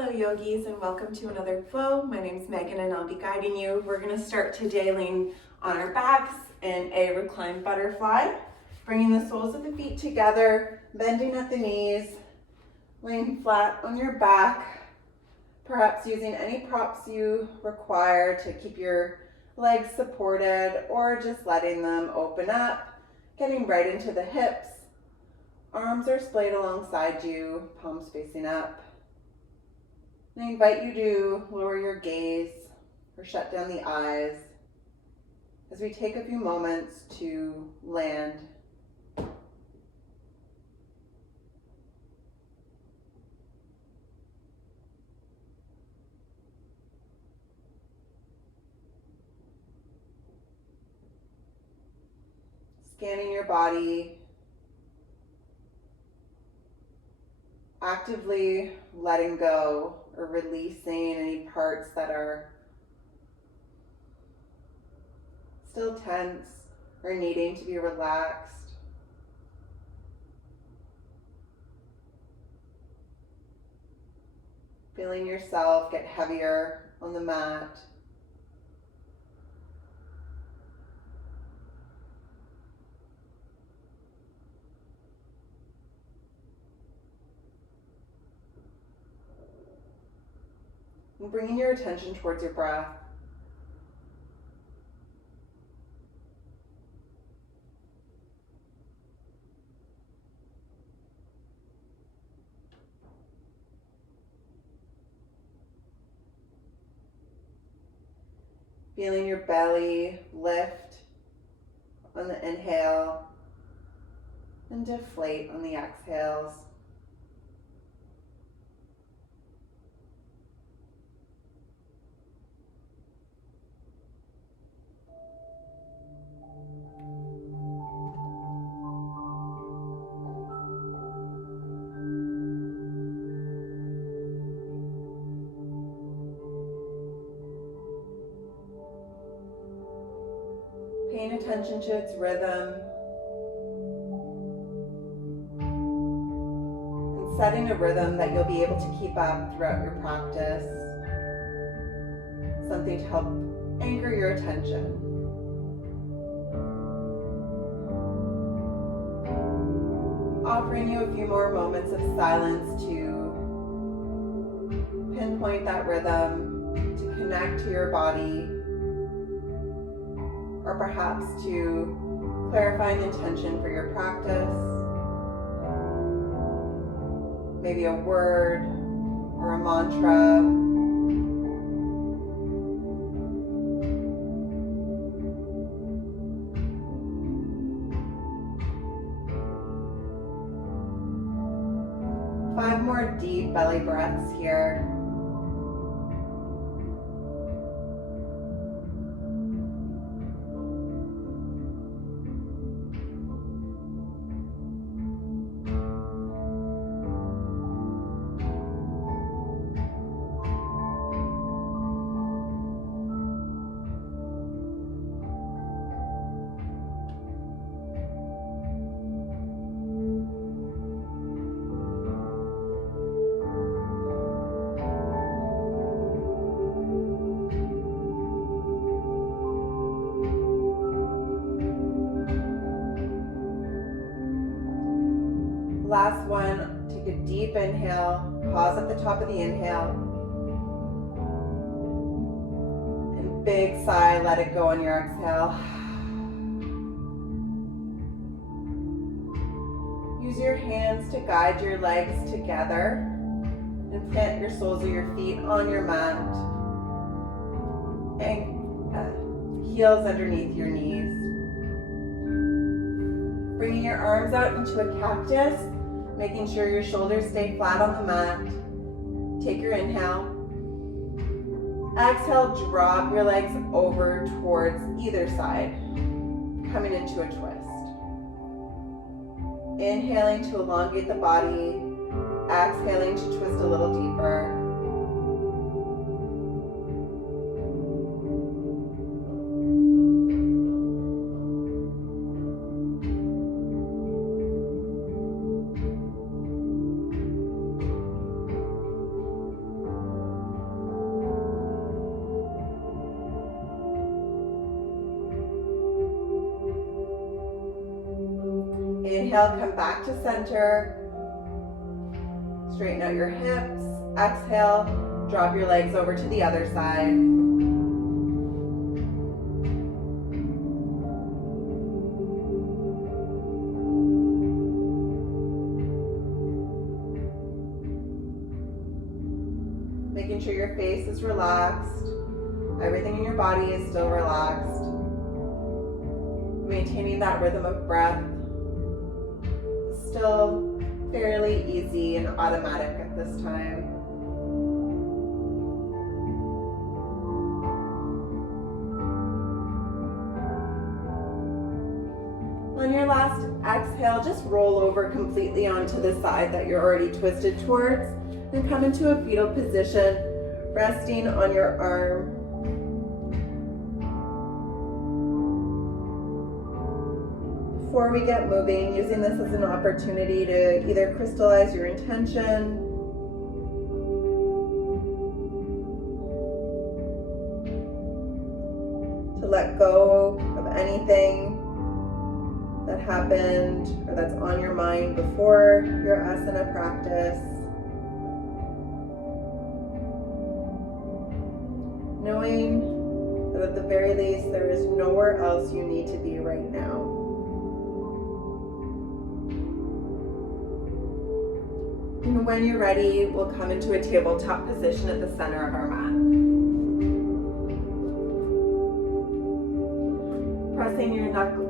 Hello yogis, and welcome to another flow. My name is Megan and I'll be guiding you. We're going to start today laying on our backs in a reclined butterfly, bringing the soles of the feet together, bending at the knees, laying flat on your back, perhaps using any props you require to keep your legs supported, or just letting them open up, getting right into the hips. Arms are splayed alongside you, palms facing up. I invite you to lower your gaze or shut down the eyes as we take a few moments to land. Scanning your body, actively letting go or releasing any parts that are still tense or needing to be relaxed. Feeling yourself get heavier on the mat. And bringing your attention towards your breath. Feeling your belly lift on the inhale and deflate on the exhales. Paying attention to its rhythm and setting a rhythm that you'll be able to keep up throughout your practice. Something to help anchor your attention. Offering you a few more moments of silence to pinpoint that rhythm, to connect to your body, or perhaps to clarify an intention for your practice. Maybe a word or a mantra. Five more deep belly breaths here. Last one, take a deep inhale, pause at the top of the inhale, and big sigh, let it go on your exhale. Use your hands to guide your legs together and plant your soles of your feet on your mat and heels underneath your knees. Bringing your arms out into a cactus, making sure your shoulders stay flat on the mat. Take your inhale. Exhale, drop your legs over towards either side, coming into a twist. Inhaling to elongate the body, exhaling to twist a little deeper. Inhale, come back to center. Straighten out your hips. Exhale, drop your legs over to the other side. Making sure your face is relaxed. Everything in your body is still relaxed. Maintaining that rhythm of breath. Still fairly easy and automatic at this time. On your last exhale, just roll over completely onto the side that you're already twisted towards and come into a fetal position, resting on your arm. Before we get moving, using this as an opportunity to either crystallize your intention, to let go of anything that happened or that's on your mind before your asana practice. Knowing that at the very least there is nowhere else you need to be right now. And when you're ready, we'll come into a tabletop position at the center of our mat. Pressing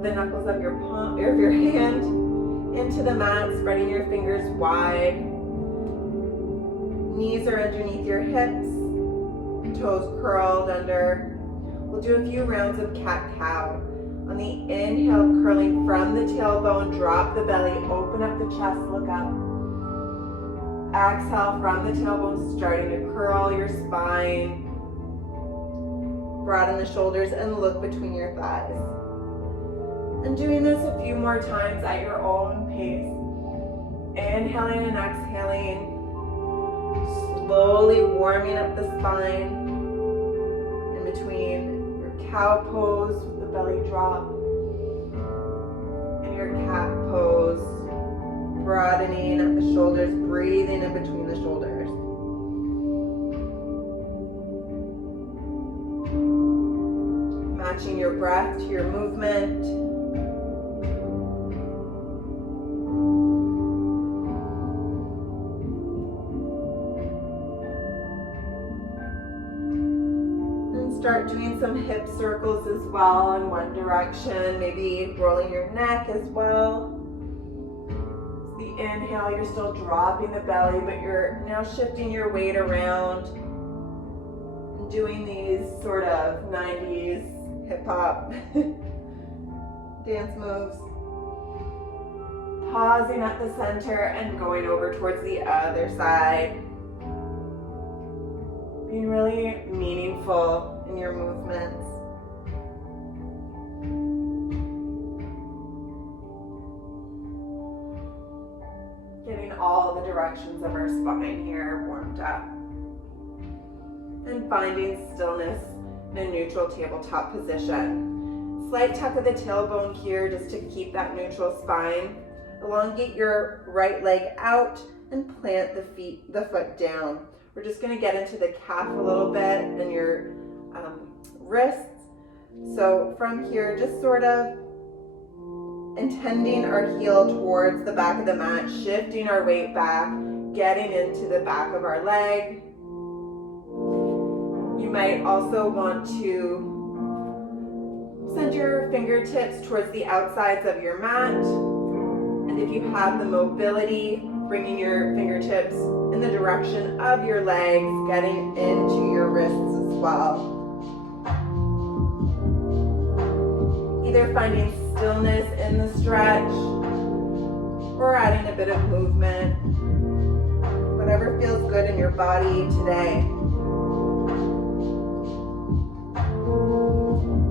the knuckles of your palm of your hand into the mat, spreading your fingers wide. Knees are underneath your hips, toes curled under. We'll do a few rounds of cat-cow. On the inhale, curling from the tailbone, drop the belly, open up the chest, look up. Exhale from the tailbone, starting to curl your spine. Broaden the shoulders and look between your thighs. And doing this a few more times at your own pace. Inhaling and exhaling. Slowly warming up the spine. In between your cow pose with the belly drop and your cat pose. Broadening at the shoulders, breathing in between the shoulders. Matching your breath to your movement. And start doing some hip circles as well in one direction, maybe rolling your neck as well. Inhale, you're still dropping the belly, but you're now shifting your weight around and doing these sort of 90s hip-hop dance moves. Pausing at the center and going over towards the other side. Being really meaningful in your movements. Getting all the directions of our spine here warmed up. And finding stillness in a neutral tabletop position. Slight tuck of the tailbone here just to keep that neutral spine. Elongate your right leg out and plant the foot down. We're just going to get into the calf a little bit and your wrists. So from here, just sort of intending our heel towards the back of the mat, shifting our weight back, getting into the back of our leg. You might also want to send your fingertips towards the outsides of your mat. And if you have the mobility, bringing your fingertips in the direction of your legs, getting into your wrists as well. Either finding stillness in the stretch or adding a bit of movement. Whatever feels good in your body today.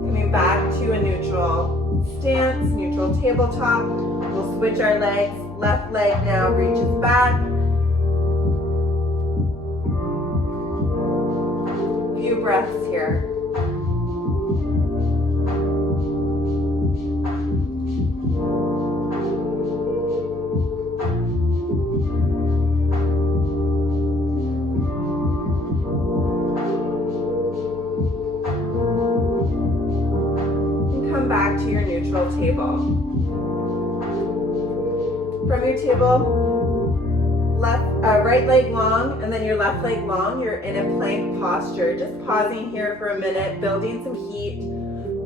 Coming back to a neutral stance, neutral tabletop. We'll switch our legs. Left leg now reaches back. Few breaths here. neutral table. From your table, right leg long and then your left leg long, you're in a plank posture. Just pausing here for a minute, building some heat,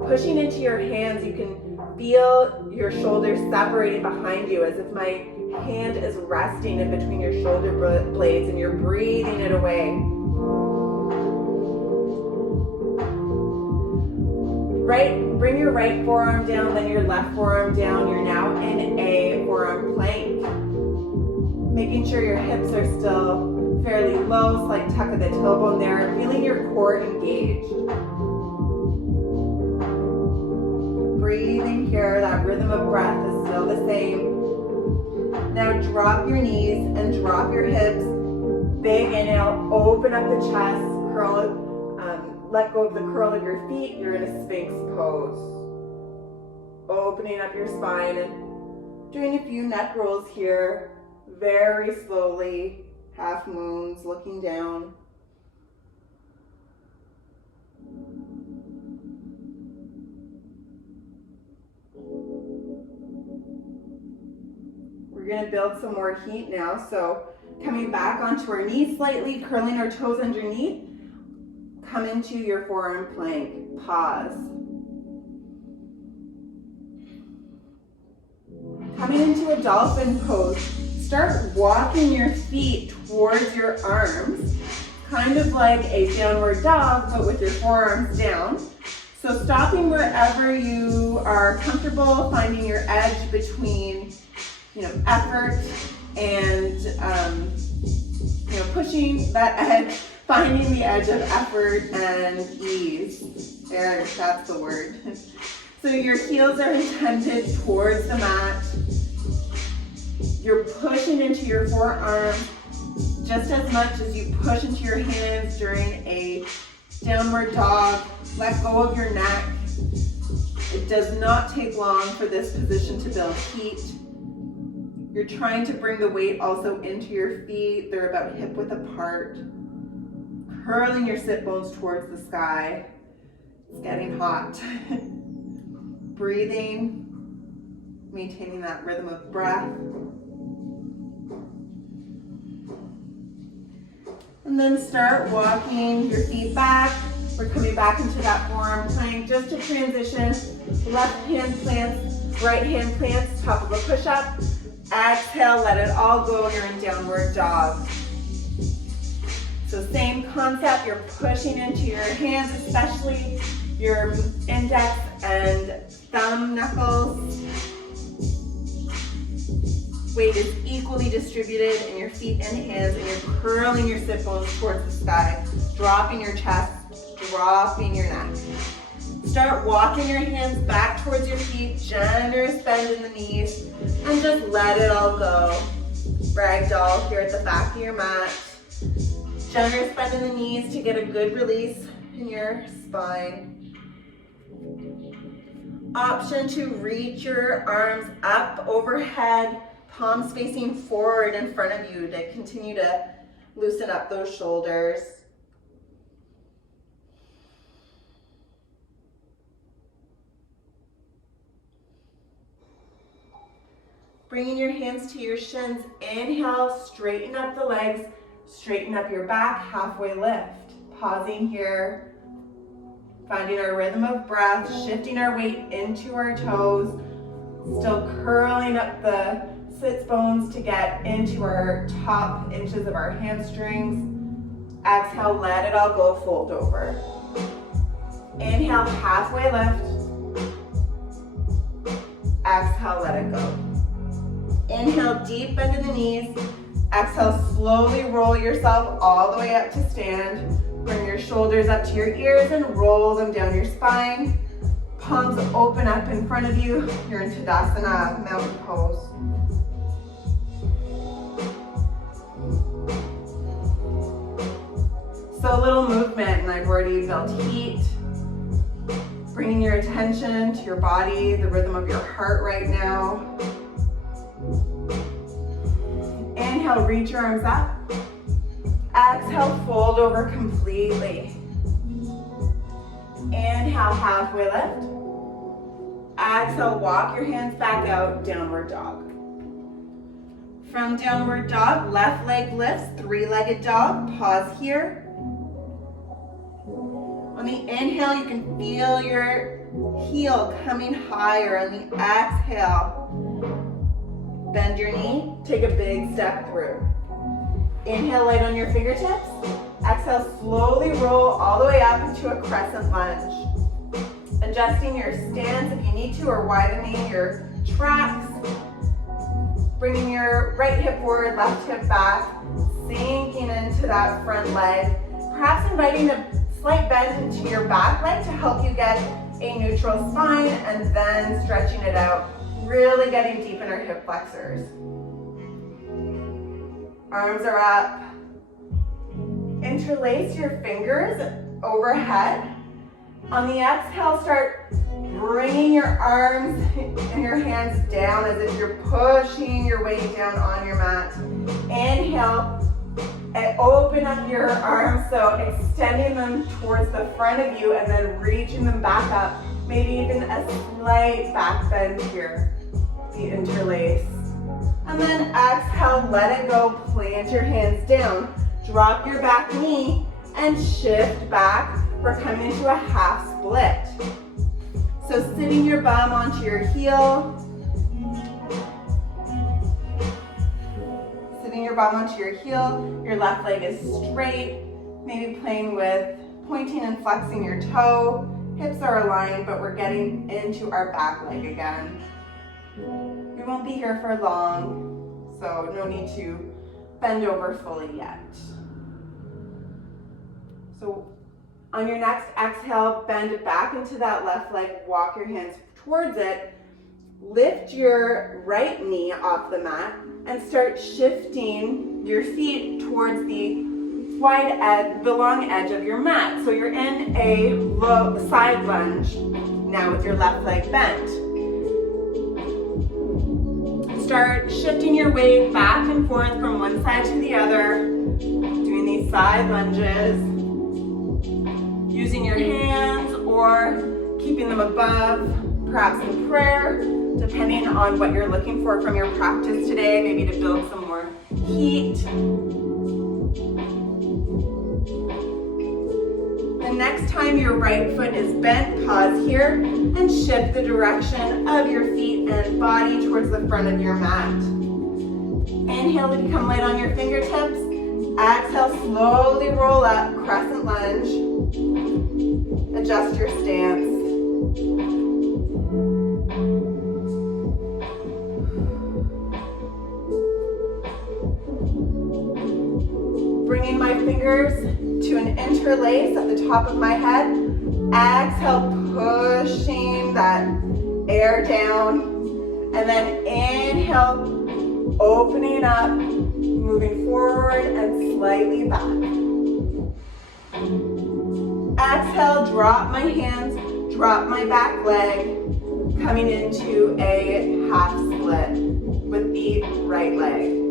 pushing into your hands. You can feel your shoulders separating behind you as if my hand is resting in between your shoulder blades and you're breathing it away. Bring your right forearm down, then your left forearm down. You're now in a forearm plank. Making sure your hips are still fairly low, slight tuck of the tailbone there, feeling your core engaged. Breathing here, that rhythm of breath is still the same. Now drop your knees and drop your hips. Big inhale, open up the chest, curl, let go of the curl of your feet. You're in a Sphinx pose. Opening up your spine and doing a few neck rolls here. Very slowly, half moons, looking down. We're going to build some more heat now. So coming back onto our knees slightly, curling our toes underneath. Come into your forearm plank. Pause. Coming into a dolphin pose. Start walking your feet towards your arms, kind of like a downward dog, but with your forearms down. So stopping wherever you are comfortable, finding your edge between, effort and, pushing that edge, finding the edge of effort and ease. There, that's the word. So your heels are intended towards the mat. You're pushing into your forearms just as much as you push into your hands during a downward dog. Let go of your neck. It does not take long for this position to build heat. You're trying to bring the weight also into your feet. They're about hip width apart. Curling your sit bones towards the sky. It's getting hot. Breathing, maintaining that rhythm of breath. And then start walking your feet back. We're coming back into that forearm plank just to transition. Left hand plants, right hand plants, top of a push-up. Exhale, let it all go. You're in downward dog. So same concept, you're pushing into your hands, especially your index and thumb knuckles. Weight is equally distributed in your feet and hands, and you're curling your sit bones towards the sky, dropping your chest, dropping your neck. Start walking your hands back towards your feet, generous bend in the knees, and just let it all go. Ragdoll here at the back of your mat. Generous bend in the knees to get a good release in your spine. Option to reach your arms up overhead, palms facing forward in front of you to continue to loosen up those shoulders. Bringing your hands to your shins. Inhale, straighten up the legs, straighten up your back, halfway lift. Pausing here, finding our rhythm of breath, shifting our weight into our toes, still curling up the sits bones to get into our top inches of our hamstrings. Exhale, let it all go, fold over. Inhale, halfway lift. Exhale, let it go. Inhale, deep bend in the knees. Exhale, slowly roll yourself all the way up to stand. Bring your shoulders up to your ears and roll them down your spine. Palms open up in front of you. You're in Tadasana, mountain pose. So a little movement, and I've already built heat. Bringing your attention to your body, the rhythm of your heart right now. Inhale, reach your arms up. Exhale, fold over completely. Inhale, halfway lift. Exhale, walk your hands back out, downward dog. From downward dog, left leg lifts, three-legged dog. Pause here. On the inhale, you can feel your heel coming higher. On the exhale, bend your knee, take a big step through. Inhale, light on your fingertips. Exhale, slowly roll all the way up into a crescent lunge. Adjusting your stance if you need to, or widening your traps. Bringing your right hip forward, left hip back, sinking into that front leg. Perhaps inviting a slight bend into your back leg to help you get a neutral spine, and then stretching it out, really getting deep in our hip flexors. Arms are up. Interlace your fingers overhead. On the exhale, start bringing your arms and your hands down as if you're pushing your weight down on your mat. Inhale, and open up your arms, so extending them towards the front of you and then reaching them back up. Maybe even a slight back bend here. The interlace. And then exhale, let it go, plant your hands down. Drop your back knee and shift back. We're coming into a half split. So sitting your bum onto your heel. Sitting your bum onto your heel. Your left leg is straight. Maybe playing with pointing and flexing your toe. Hips are aligned, but we're getting into our back leg again. We won't be here for long, so no need to bend over fully yet. So on your next exhale, bend back into that left leg, walk your hands towards it, lift your right knee off the mat, and start shifting your feet towards the wide edge, the long edge of your mat. So you're in a low side lunge now with your left leg bent. Start shifting your weight back and forth from one side to the other, doing these side lunges, using your hands or keeping them above, perhaps in prayer, depending on what you're looking for from your practice today, maybe to build some more heat. The next time your right foot is bent, pause here and shift the direction of your feet and body towards the front of your mat. Inhale to become light on your fingertips. Exhale, slowly roll up, crescent lunge. Adjust your stance. Bringing my fingers to an interlace at the top of my head. Exhale, pushing that air down. And then inhale, opening up, moving forward and slightly back. Exhale, drop my hands, drop my back leg, coming into a half split with the right leg.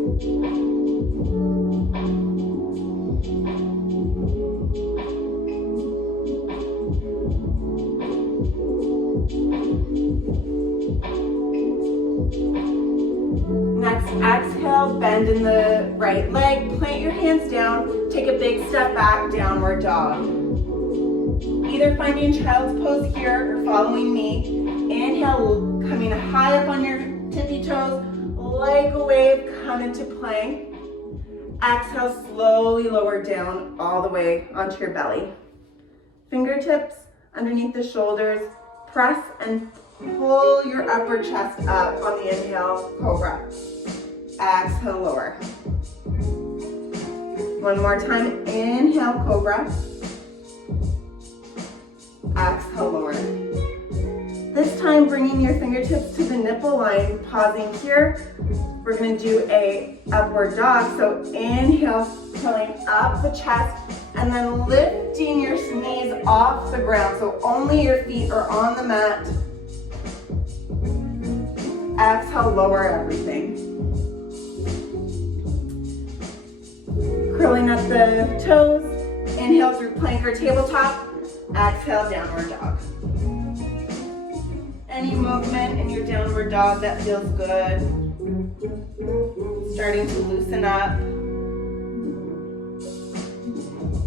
Next, exhale, bend in the right leg, plant your hands down, take a big step back, downward dog. Either finding child's pose here or following me. Inhale, coming high up on your tippy toes, like a wave, come into plank. Exhale, slowly lower down all the way onto your belly. Fingertips underneath the shoulders, press and pull your upper chest up on the inhale, cobra. Exhale, lower. One more time, inhale, cobra. Exhale, lower. This time, bringing your fingertips to the nipple line, pausing here. We're gonna do a upward dog. So inhale, pulling up the chest, and then lifting your knees off the ground. So only your feet are on the mat. Exhale, lower everything. Curling up the toes. Inhale through plank or tabletop. Exhale, downward dog. Any movement in your downward dog that feels good. Starting to loosen up.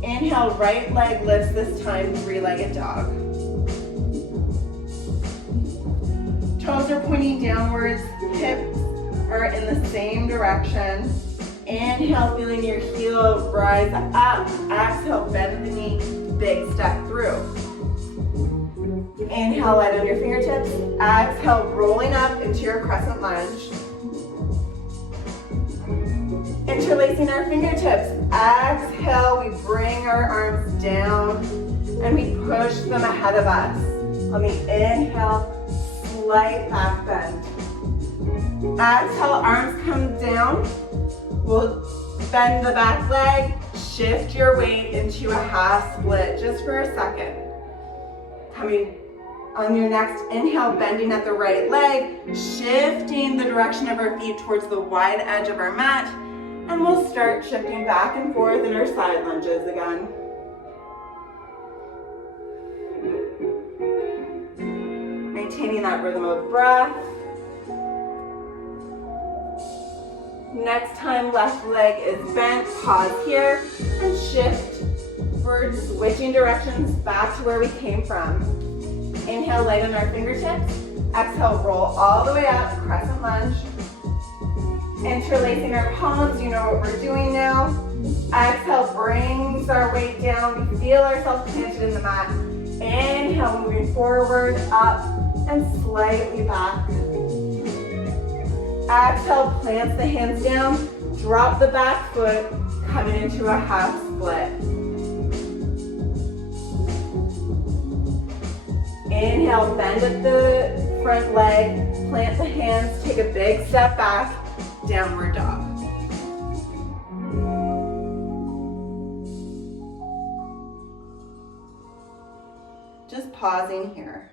Inhale, right leg lifts this time, three-legged dog. Toes are pointing downwards, hips are in the same direction. Inhale, feeling your heel rise up. Exhale, bend the knee, big step through. Inhale, light on your fingertips. Exhale, rolling up into your crescent lunge. Interlacing our fingertips. Exhale, we bring our arms down and we push them ahead of us. On the inhale, slight back bend. Exhale, arms come down. We'll bend the back leg, shift your weight into a half split just for a second. Coming on your next inhale, bending at the right leg, shifting the direction of our feet towards the wide edge of our mat, and we'll start shifting back and forth in our side lunges again. Maintaining that rhythm of breath. Next time left leg is bent, pause here and shift. We're switching directions back to where we came from. Inhale, light on our fingertips. Exhale, roll all the way up, crescent lunge. Interlacing our palms, you know what we're doing now. Exhale, brings our weight down. We feel ourselves planted in the mat. Inhale, moving forward, up, and slightly back. Exhale, plants the hands down, drop the back foot, coming into a half split. Inhale, bend at the front leg, plant the hands, take a big step back, downward dog. Just pausing here.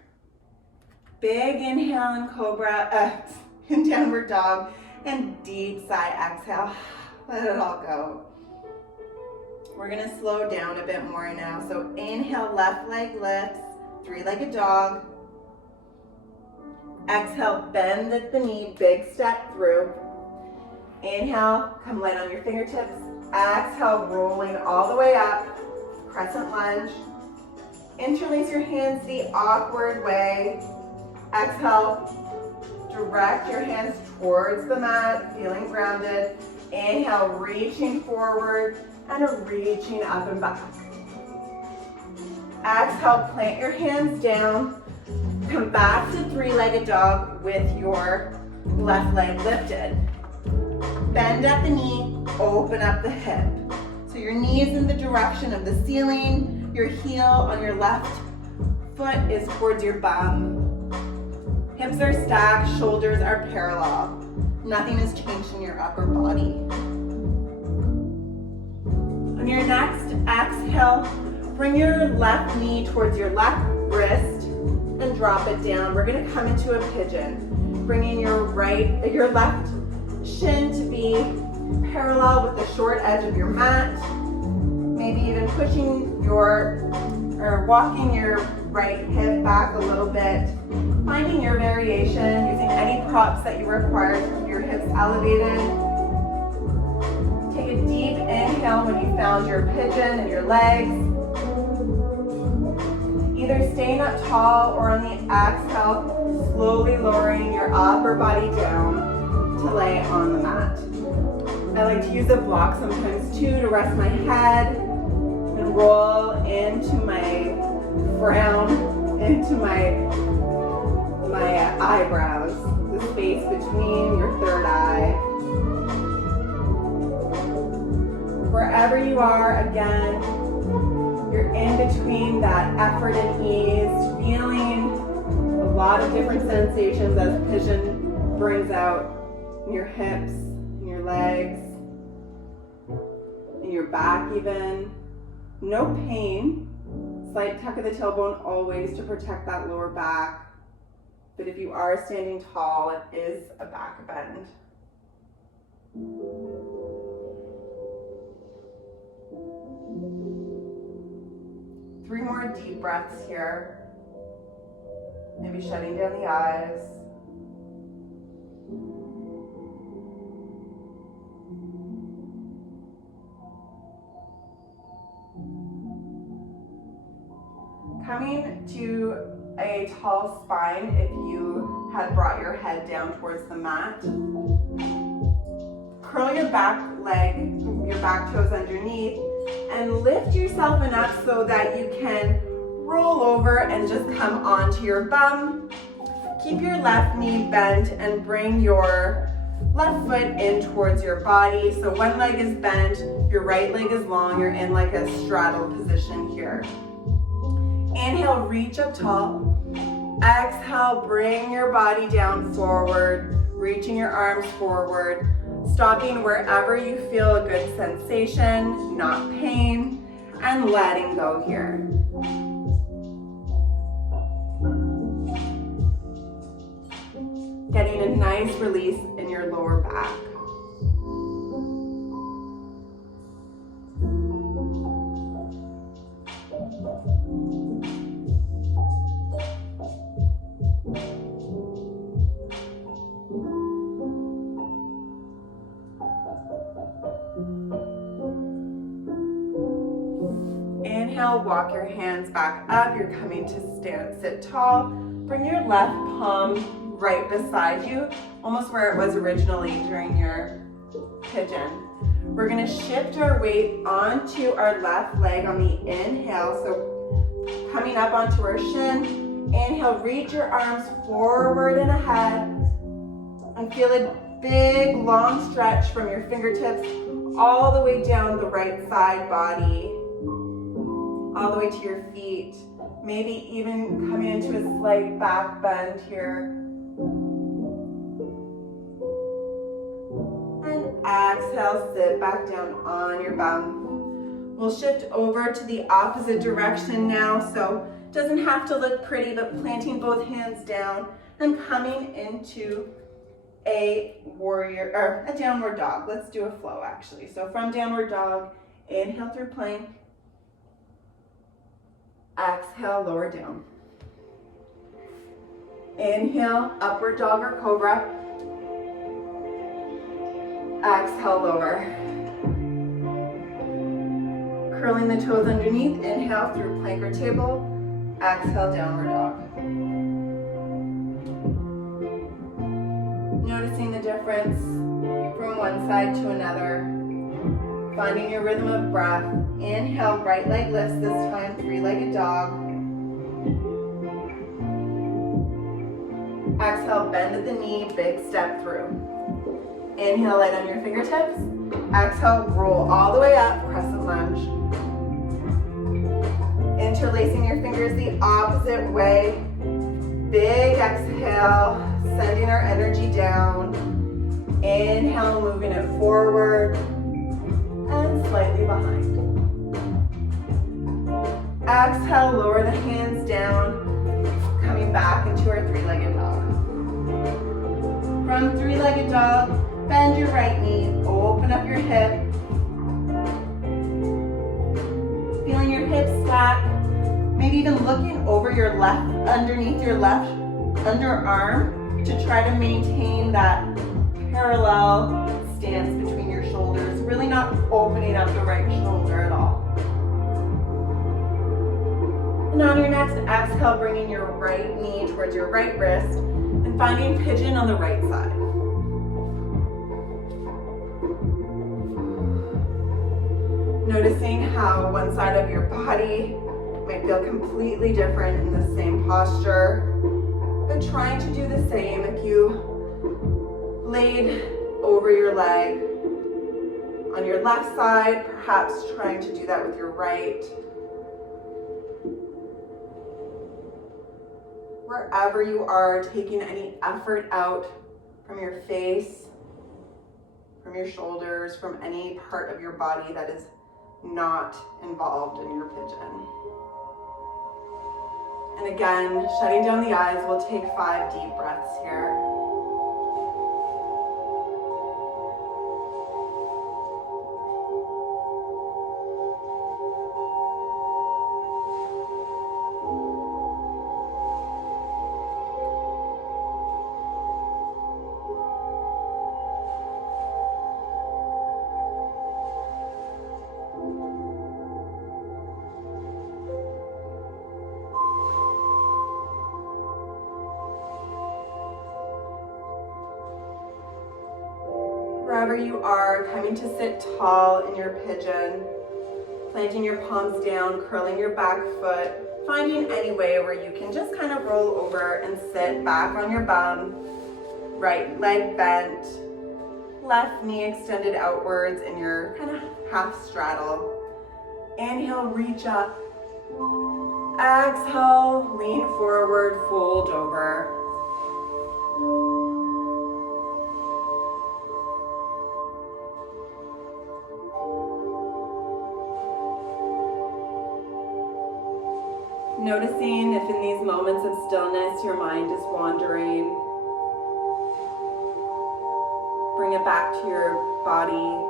Big inhale in cobra, in downward dog, and deep sigh, exhale. Let it all go. We're gonna slow down a bit more now. So inhale, left leg lifts, three-legged dog. Exhale, bend at the knee, big step through. Inhale, come light on your fingertips. Exhale, rolling all the way up, crescent lunge. Interlace your hands the awkward way. Exhale, direct your hands towards the mat, feeling grounded. Inhale, reaching forward and reaching up and back. Exhale, plant your hands down. Come back to three-legged dog with your left leg lifted. Bend at the knee, open up the hip. So your knee is in the direction of the ceiling. Your heel on your left foot is towards your bum. Hips are stacked, shoulders are parallel. Nothing has changed in your upper body. On your next exhale, bring your left knee towards your left wrist and drop it down. We're gonna come into a pigeon, bringing your left shin to be parallel with the short edge of your mat. Maybe even walking your right hip back a little bit. Finding your variation, using any props that you require to keep your hips elevated. Take a deep inhale when you found your pigeon and your legs. Either staying up tall or on the exhale, slowly lowering your upper body down to lay on the mat. I like to use a block sometimes too to rest my head and roll into my frown, into my eyebrows, the space between your third eye. Wherever you are, again, you're in between that effort and ease, feeling a lot of different sensations as pigeon brings out in your hips, in your legs, in your back even. No pain. Slight tuck of the tailbone always to protect that lower back. But if you are standing tall, it is a back bend. Three more deep breaths here. Maybe shutting down the eyes. Coming to a tall spine if you had brought your head down towards the mat. Curl your back leg, your back toes underneath, and lift yourself enough so that you can roll over and just come onto your bum. Keep your left knee bent and bring your left foot in towards your body. So one leg is bent, your right leg is long, you're in like a straddle position here. Inhale, reach up tall. Exhale, bring your body down forward, reaching your arms forward, stopping wherever you feel a good sensation, not pain, and letting go here. Getting a nice release in your lower back. Inhale, walk your hands back up. You're coming to stand, sit tall. Bring your left palm right beside you, almost where it was originally during your pigeon. We're gonna shift our weight onto our left leg on the inhale. So coming up onto our shin. Inhale, reach your arms forward and ahead. And feel a big, long stretch from your fingertips all the way down the right side body, all the way to your feet. Maybe even coming into a slight back bend here. And exhale, sit back down on your bum. We'll shift over to the opposite direction now, so it doesn't have to look pretty, but planting both hands down and coming into a warrior, or a downward dog. Let's do a flow actually. So from downward dog, inhale through plank. Exhale, lower down. Inhale, upward dog or cobra. Exhale, lower. Curling the toes underneath, inhale through plank or table. Exhale, downward dog. Noticing the difference from one side to another. Finding your rhythm of breath. Inhale, right leg lifts this time, three-legged dog. Exhale, bend at the knee, big step through. Inhale, light on your fingertips. Exhale, roll all the way up, crescent lunge. Interlacing your fingers the opposite way. Big exhale, sending our energy down. Inhale, moving it forward and slightly behind. Exhale, lower the hands down, coming back into our three-legged dog. From three-legged dog, bend your right knee, open up your hip. Feeling your hips stack, maybe even looking over your left, underneath your left underarm to try to maintain that parallel stance between your shoulders, really not opening up the right shoulder at all. And on your next exhale, bringing your right knee towards your right wrist and finding pigeon on the right side. Noticing how one side of your body might feel completely different in the same posture, but trying to do the same if you laid over your leg on your left side, perhaps trying to do that with your right. Wherever you are, taking any effort out from your face, from your shoulders, from any part of your body that is not involved in your pigeon. And again, shutting down the eyes, we'll take 5 deep breaths here. wherever you are, coming to sit tall in your pigeon, planting your palms down, curling your back foot, finding any way where you can just kind of roll over and sit back on your bum, right leg bent, left knee extended outwards in your kind of half straddle. Inhale, reach up. Exhale, lean forward, fold over. Noticing if in these moments of stillness your mind is wandering. Bring it back to your body,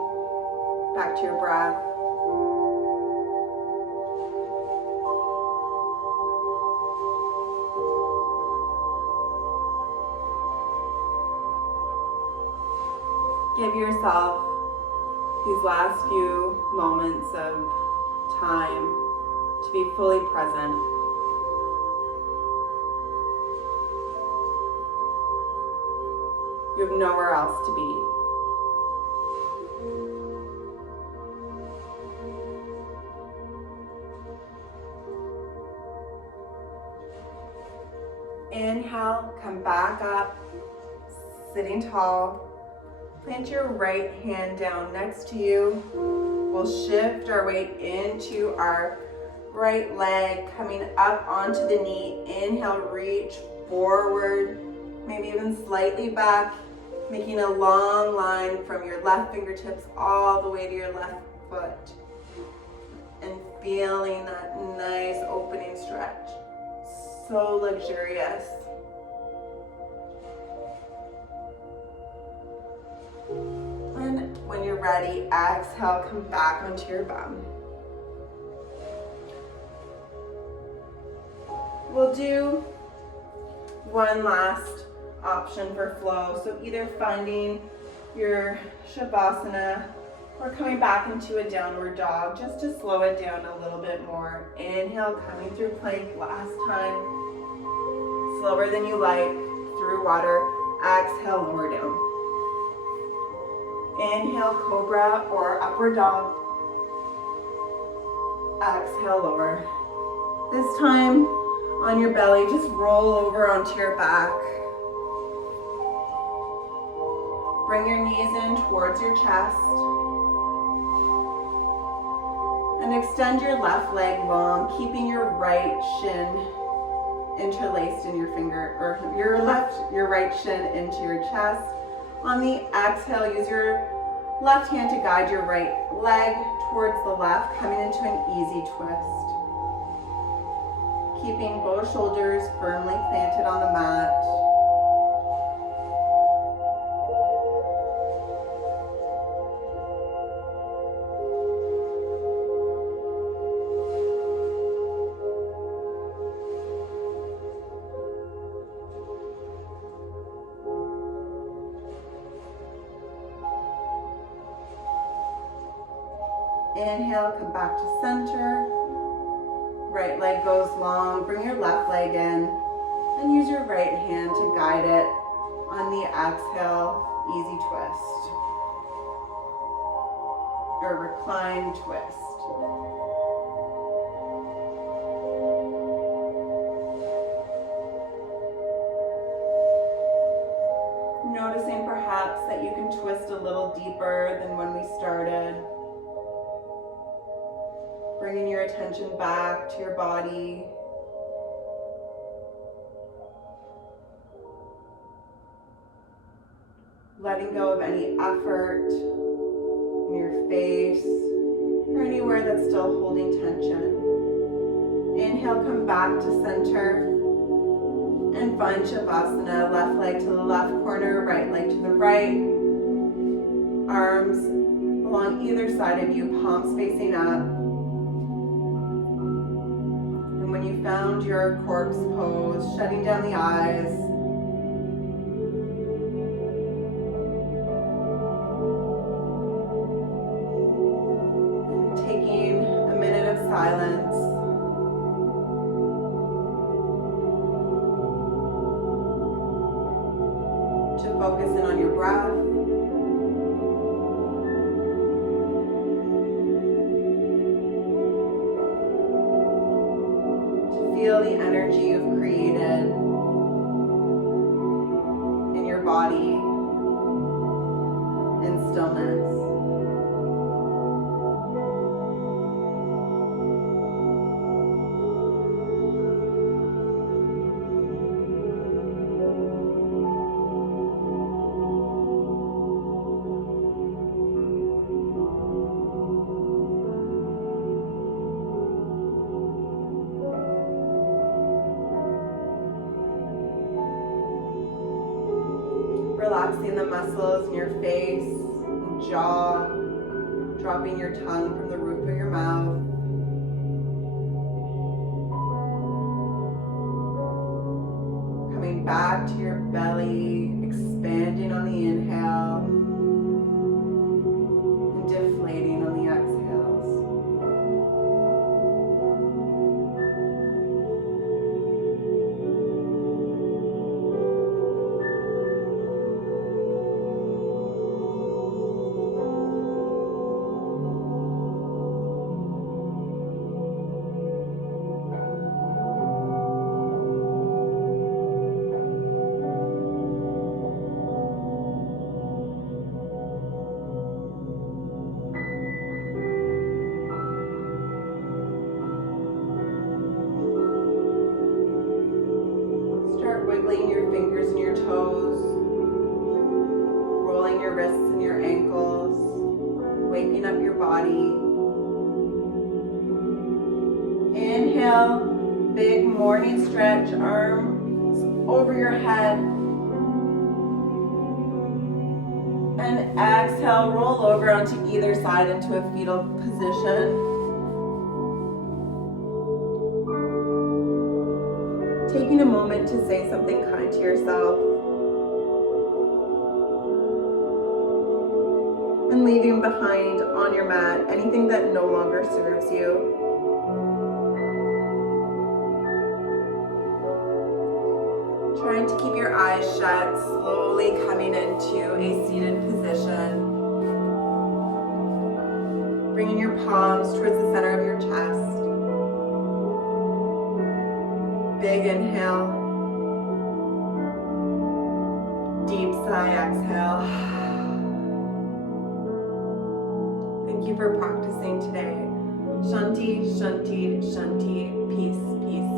back to your breath. Give yourself these last few moments of time to be fully present. You have nowhere else to be. Inhale, come back up, sitting tall. Plant your right hand down next to you. We'll shift our weight into our right leg, coming up onto the knee. Inhale, reach forward, maybe even slightly back, making a long line from your left fingertips all the way to your left foot. And feeling that nice opening stretch. So luxurious. And when you're ready, exhale, come back onto your bum. We'll do one last option for flow. So either finding your Shavasana or coming back into a downward dog just to slow it down a little bit more. Inhale, coming through plank last time. Slower than you like, through water. Exhale, lower down. Inhale, cobra or upward dog. Exhale, lower. This time on your belly, just roll over onto your back. Bring your knees in towards your chest. And extend your left leg long, keeping your right shin interlaced in your finger, or your right shin into your chest. On the exhale, use your left hand to guide your right leg towards the left, coming into an easy twist. Keeping both shoulders firmly planted on the mat. Inhale, come back to center. Right leg goes long. Bring your left leg in and use your right hand to guide it. On the exhale, easy twist. Or recline twist. Noticing perhaps that you can twist a little deeper than when we started. Bringing your attention back to your body. Letting go of any effort in your face or anywhere that's still holding tension. Inhale, come back to center and find Shavasana. Left leg to the left corner, right leg to the right. Arms along either side of you, palms facing up. When you found your corpse pose, shutting down the eyes. And taking a minute of silence. To focus in on your breath. Feel the energy you've created in your body in stillness. Relaxing the muscles in your face and jaw, dropping your tongue from the roof of your mouth. Coming back to your belly, expanding on the inhale and deflating on the exhales. Start wiggling your fingers and your toes, rolling your wrists and your ankles, waking up your body. Inhale, big morning stretch, arms over your head. And exhale, roll over onto either side into a fetal position. Taking a moment to say something kind to yourself. And leaving behind on your mat anything that no longer serves you. Trying to keep your eyes shut, slowly coming into a seated position. Bringing your palms towards the center of your chest. Big inhale. Deep sigh, exhale. Thank you for practicing today. Shanti, Shanti, Shanti. Peace, peace.